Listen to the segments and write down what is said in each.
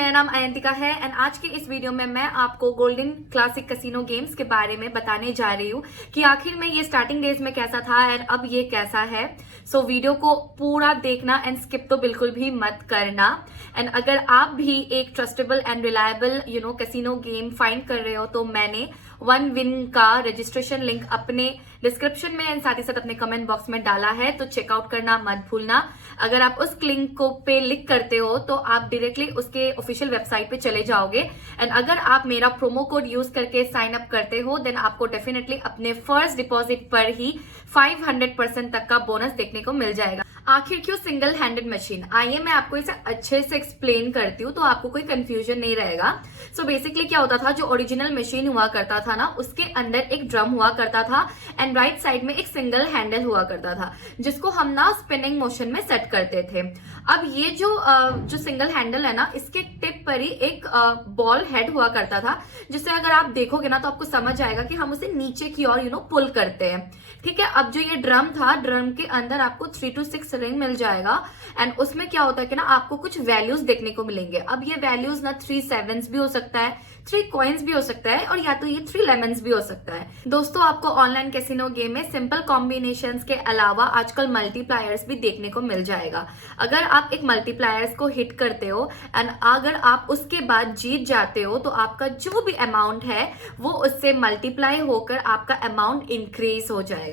मेरा नाम अयंतिका है एंड आज के इस वीडियो में मैं आपको गोल्डन क्लासिक कैसीनो गेम्स के बारे में बताने जा रही हूँ कि आखिर में ये स्टार्टिंग डेज में कैसा था एंड अब ये कैसा है। सो वीडियो को पूरा देखना एंड स्किप तो बिल्कुल भी मत करना। एंड अगर आप भी एक trustable and reliable casino game find कर रहे हो तो मैंने वन विन का रजिस्ट्रेशन लिंक अपने डिस्क्रिप्शन में एंड साथ ही साथ अपने कमेंट बॉक्स में डाला है, तो चेकआउट करना मत भूलना। अगर आप उस लिंक को पे क्लिक करते हो तो आप डायरेक्टली उसके ऑफिशियल वेबसाइट पे चले जाओगे एंड अगर आप मेरा प्रोमो कोड यूज करके साइन अप करते हो देन आपको डेफिनेटली अपने फर्स्ट डिपॉजिट पर ही 500% तक का बोनस देखने को मिल जाएगा। आखिर क्यों सिंगल हैंडेड मशीन, आइए मैं आपको इसे अच्छे से एक्सप्लेन करती हूँ तो आपको कोई कंफ्यूजन नहीं रहेगा। सो बेसिकली क्या होता था, जो ओरिजिनल मशीन हुआ करता था ना उसके अंदर एक ड्रम हुआ करता था एंड राइट साइड में एक सिंगल हैंडल हुआ करता था जिसको हम ना स्पिनिंग मोशन में सेट करते थे। अब ये जो सिंगल हैंडल है ना इसके टिप पर ही एक बॉल हेड हुआ करता था जिसे अगर आप देखोगे ना तो आपको समझ आएगा कि हम उसे नीचे की ओर पुल करते हैं। ठीक है, अब जो ये ड्रम था, ड्रम के अंदर आपको 3 to 6 रिंग मिल जाएगा एंड उसमें क्या होता है कि ना आपको कुछ वैल्यूज देखने को मिलेंगे। अब ये वैल्यूज ना 3 sevens भी हो सकता है, 3 coins भी हो सकता है और या तो ये 3 lemons भी हो सकता है। दोस्तों आपको ऑनलाइन कैसीनो गेम में सिंपल कॉम्बिनेशंस के अलावा आजकल मल्टीप्लायर्स भी देखने को मिल जाएगा। अगर आप एक मल्टीप्लायर्स को हिट करते हो एंड अगर आप उसके बाद जीत जाते हो तो आपका जो भी अमाउंट है वो उससे मल्टीप्लाई होकर आपका अमाउंट इंक्रीज हो जाएगा।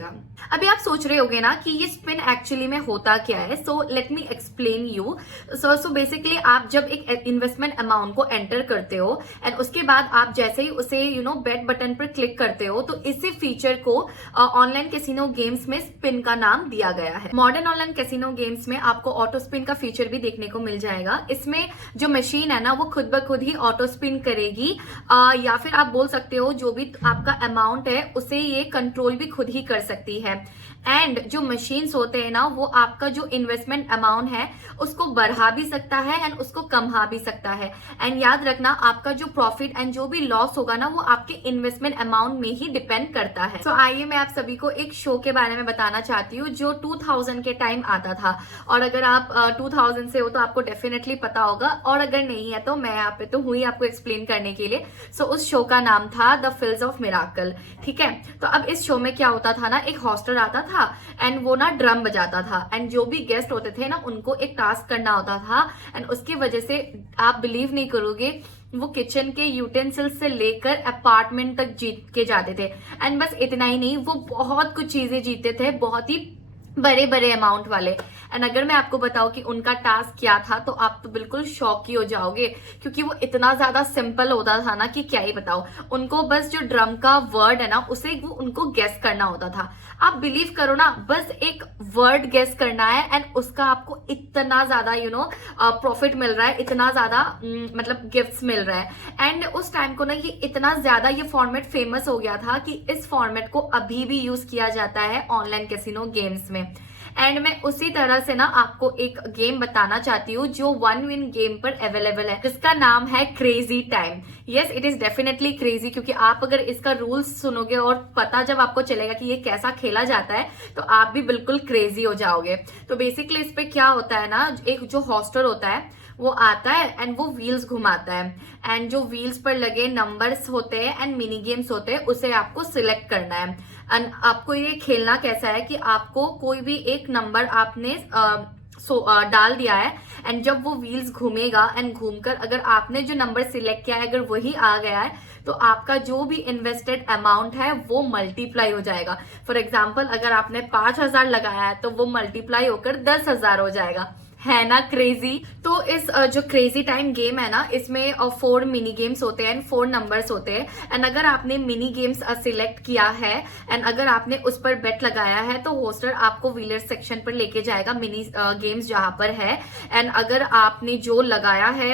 अभी आप सोच रहे होगे ना कि ये स्पिन एक्चुअली में होता क्या है, so let me explain you. So basically आप जब एक इन्वेस्टमेंट अमाउंट को एंटर करते हो एंड उसके बाद आप जैसे ही उसे बेट बटन पर क्लिक करते हो तो इसी फीचर को ऑनलाइन कैसीनो गेम्स में स्पिन का नाम दिया गया है। मॉडर्न ऑनलाइन कैसीनो गेम्स में आपको ऑटो स्पिन का फीचर भी देखने को मिल जाएगा। इसमें जो मशीन है ना वो खुद ब खुद ही ऑटो स्पिन करेगी या फिर आप बोल सकते हो जो भी आपका अमाउंट है उसे ये कंट्रोल भी खुद ही कर सकती है। एंड जो मशीन्स होते हैं ना वो आपका जो इन्वेस्टमेंट अमाउंट है उसको बढ़ा भी सकता है एंड उसको कमा भी सकता है। एंड याद रखना आपका जो प्रॉफिट एंड जो भी लॉस होगा ना वो आपके इन्वेस्टमेंट अमाउंट में ही डिपेंड करता है। तो आइए मैं आप सभी को एक शो के बारे में बताना चाहती हूँ जो 2000 के टाइम आता था और अगर आप 2000 से हो तो आपको डेफिनेटली पता होगा और अगर नहीं है तो मैं यहाँ पे तो हुई आपको एक्सप्लेन करने के लिए। सो उस शो का नाम था द फिल्स ऑफ मिराकल। ठीक है, तो अब इस शो में क्या होता था ना, एक हॉस्टर आता था एंड वो ना ड्रम बजाता था एंड जो भी गेस्ट होते थे ना उनको एक टास्क करना होता था एंड उसकी वजह से आप बिलीव नहीं करोगे वो किचन के यूटेंसिल्स से लेकर अपार्टमेंट तक जीत के जाते थे। एंड बस इतना ही नहीं, वो बहुत कुछ चीजें जीतते थे, बहुत ही बड़े बड़े अमाउंट वाले। एंड अगर मैं आपको बताऊं कि उनका टास्क क्या था तो आप तो बिल्कुल शॉक ही हो जाओगे क्योंकि वो इतना ज्यादा सिंपल होता था ना कि क्या ही बताओ। उनको बस जो ड्रम का वर्ड है ना उसे वो उनको गेस करना होता था। आप बिलीव करो ना, बस एक वर्ड गेस करना है एंड उसका आपको इतना ज्यादा प्रॉफिट मिल रहा है, इतना ज्यादा मतलब गिफ्ट्स मिल रहा है। एंड उस टाइम को ना ये इतना ज्यादा ये फॉर्मेट फेमस हो गया था कि इस फॉर्मेट को अभी भी यूज किया जाता है ऑनलाइन कैसीनो गेम्स में। एंड मैं उसी तरह से ना आपको एक गेम बताना चाहती हूँ जो वन विन गेम पर अवेलेबल है जिसका नाम है crazy time. Yes, it is definitely crazy क्योंकि आप अगर इसका रूल्स सुनोगे और पता जब आपको चलेगा कि ये कैसा खेला जाता है तो आप भी बिल्कुल क्रेजी हो जाओगे। तो बेसिकली इस पे क्या होता है ना, एक जो हॉस्टर होता है वो आता है एंड वो व्हील्स घुमाता है एंड जो व्हील्स पर लगे नंबर्स होते हैं एंड मिनी गेम्स होते हैं उसे आपको सिलेक्ट करना है। एंड आपको ये खेलना कैसा है कि आपको कोई भी एक नंबर आपने डाल दिया है एंड जब वो व्हील्स घूमेगा एंड घूमकर अगर आपने जो नंबर सिलेक्ट किया है अगर वही आ गया है तो आपका जो भी इन्वेस्टेड अमाउंट है वो मल्टीप्लाई हो जाएगा। फॉर एग्जाम्पल अगर आपने 5000 लगाया है तो वो मल्टीप्लाई होकर 10,000 हो जाएगा। है ना क्रेजी। तो इस जो क्रेजी टाइम गेम है ना इसमें 4 मिनी गेम्स होते हैं एंड 4 नंबर्स होते हैं एंड अगर आपने मिनी गेम्स सिलेक्ट किया है एंड अगर आपने उस पर बेट लगाया है तो होस्टर आपको व्हीलर सेक्शन पर लेके जाएगा मिनी गेम्स जहां पर है। एंड अगर आपने जो लगाया है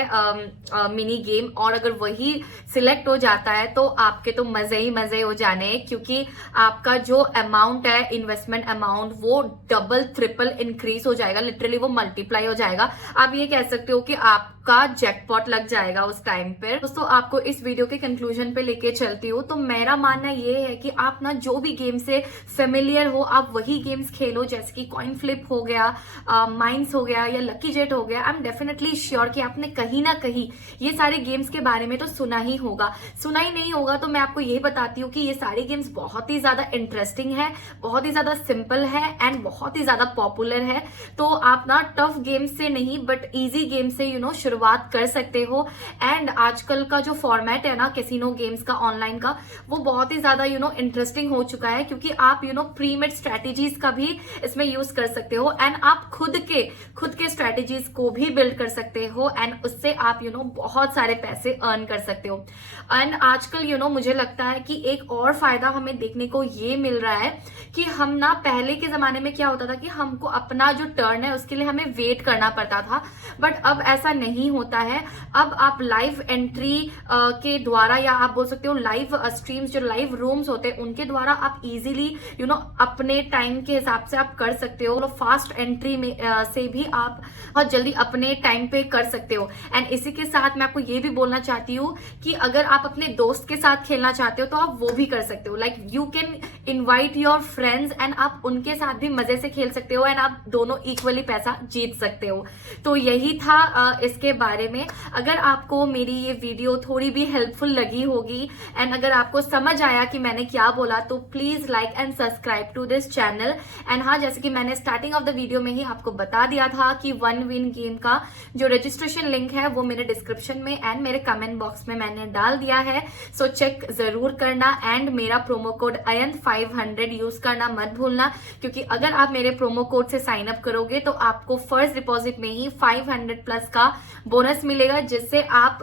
मिनी गेम और अगर वही सिलेक्ट हो जाता है तो आपके तो मजे ही मजे हो जाने हैं क्योंकि आपका जो अमाउंट है इन्वेस्टमेंट अमाउंट वो डबल ट्रिपल इंक्रीज हो जाएगा, लिटरली वो मल्टीप्लाई हो जाएगा। आप ये कह सकते हो कि आप आपका जैकपॉट लग जाएगा उस टाइम पे। दोस्तों आपको इस वीडियो के कंक्लूजन पे लेके चलती हूँ। तो मेरा मानना ये है कि आप ना जो भी गेम से फेमिलियर हो आप वही गेम्स खेलो, जैसे कि कॉइन फ्लिप हो गया, माइंस हो गया या लकी जेट हो गया। आई एम डेफिनेटली श्योर कि आपने कहीं ना कहीं ये सारे गेम्स के बारे में तो सुना ही होगा। सुना ही नहीं होगा तो मैं आपको ये बताती हूँ कि ये सारे गेम्स बहुत ही ज्यादा इंटरेस्टिंग है, बहुत ही ज्यादा सिंपल है एंड बहुत ही ज्यादा पॉपुलर है। तो आप ना टफ गेम से नहीं बट इजी गेम से शुरुआत कर सकते हो। एंड आजकल का जो फॉर्मेट है ना कैसीनो गेम्स का ऑनलाइन का, वो बहुत ही ज्यादा इंटरेस्टिंग हो चुका है, क्योंकि आप प्री मेड स्ट्रेटेजीज का भी इसमें यूज कर सकते हो एंड आप खुद के स्ट्रेटेजीज को भी बिल्ड कर सकते हो एंड उससे आप बहुत सारे पैसे अर्न कर सकते हो। एंड आजकल मुझे लगता है कि एक और फायदा हमें देखने को ये मिल रहा है कि हम ना पहले के जमाने में क्या होता था कि हमको अपना जो टर्न है उसके लिए हमें वेट करना पड़ता था, बट अब ऐसा नहीं होता है। अब आप लाइव एंट्री के द्वारा या आप बोल सकते हो लाइव स्ट्रीम्स, जो लाइव रूम्स होते हैं उनके द्वारा आप इजीली अपने टाइम के हिसाब से आप कर सकते हो। फास्ट एंट्री में से भी आप बहुत जल्दी अपने टाइम पे कर सकते हो। एंड इसी के साथ मैं आपको ये भी बोलना चाहती हूँ कि अगर आप अपने दोस्त के साथ खेलना चाहते हो तो आप वो भी कर सकते हो। Like you can invite your friends and आप उनके साथ भी मजे से खेल सकते हो एंड आप दोनों इक्वली पैसा जीत सकते हो। तो यही था इसके बारे में। अगर आपको मेरी ये वीडियो थोड़ी भी हेल्पफुल लगी होगी एंड अगर आपको समझ आया कि मैंने क्या बोला तो please like and subscribe to this channel. And हाँ, जैसे कि मैंने स्टार्टिंग ऑफ द वीडियो में ही आपको बता दिया था कि वन विन गेम का जो रजिस्ट्रेशन लिंक है वो मेरे डिस्क्रिप्शन में एंड मेरे कमेंट बॉक्स में मैंने डाल दिया है। सो चेक जरूर करना एंड मेरा प्रोमो कोड AYAN500 यूज करना मत भूलना, क्योंकि अगर आप मेरे प्रोमो कोड से साइन अप करोगे तो आपको फर्स्ट डिपॉजिट में ही 500 प्लस का बोनस मिलेगा, जिससे आप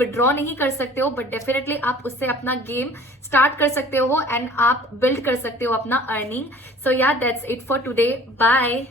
विड्रॉ नहीं कर सकते हो बट डेफिनेटली आप उससे अपना गेम स्टार्ट कर सकते हो एंड आप बिल्ड कर सकते हो अपना earning. So yeah that's it for today, bye.